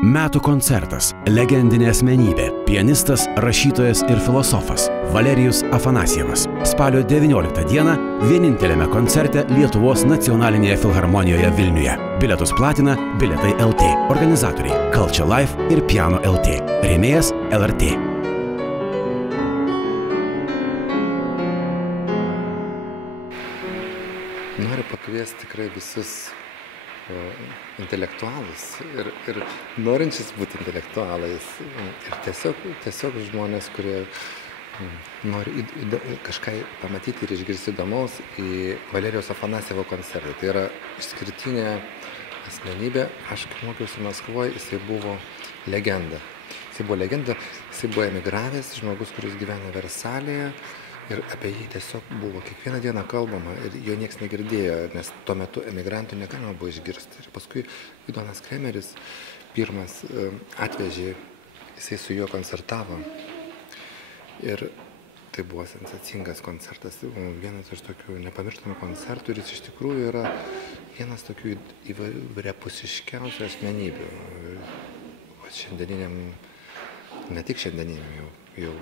Metų koncertas. Legendinė asmenybė. Pianistas, rašytojas ir filosofas Valerijus Afanasjevas. Spalio 19 dieną vieninteliame koncerte Lietuvos nacionalinėje filharmonijoje Vilniuje. Bilietus platina Bilietai LT. Organizatoriai Culture Life ir Piano LT. Rėmėjas LRT. Noriu pakviesti tikrai visus intelektualus ir norinčius būti intelektualais ir tiesiog žmonės, kurie nori kažką pamatyti ir išgirsti įdomaus į Valerijaus Afanasjevo koncertą. Tai yra išskirtinė asmenybė. Aš, kai mokiausi Maskvoje, jisai buvo legenda. Jisai buvo emigravęs žmogus, kuris gyvena Versalėje. Ir apie jį tiesiog buvo kiekvieną dieną kalbama ir jo nieks negirdėjo, nes tuo metu emigrantų negalima buvo išgirsti. Ir paskui Gidonas Kremeris pirmas atvežė, jisai su juo koncertavo. Ir tai buvo sensacingas koncertas, vienas iš tokių nepamirštamų koncertų ir jis iš tikrųjų yra vienas tokių įvairiapusiškiausių asmenybių. O šiandieniniam, ne tik šiandieniniam, jau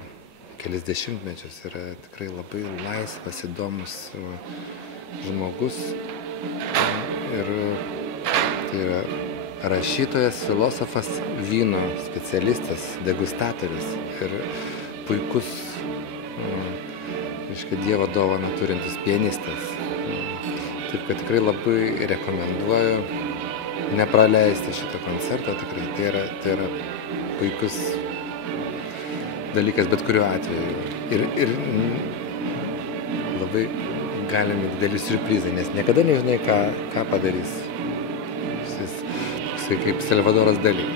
kelis dešimtmečius yra tikrai labai laisvas, įdomus žmogus. Ir tai yra rašytojas, filosofas, vyno specialistas, degustatorius ir puikus, Dievo dovaną turintis pianistas. Taip, kad tikrai labai rekomenduoju nepraleisti šitą koncertą. Tikrai tai yra puikus dalykas bet kuriuo atveju. Ir labai galimi dideli siurprizai, nes niekada nežinai, ką padarys. Jis kaip Salvadoras Dali.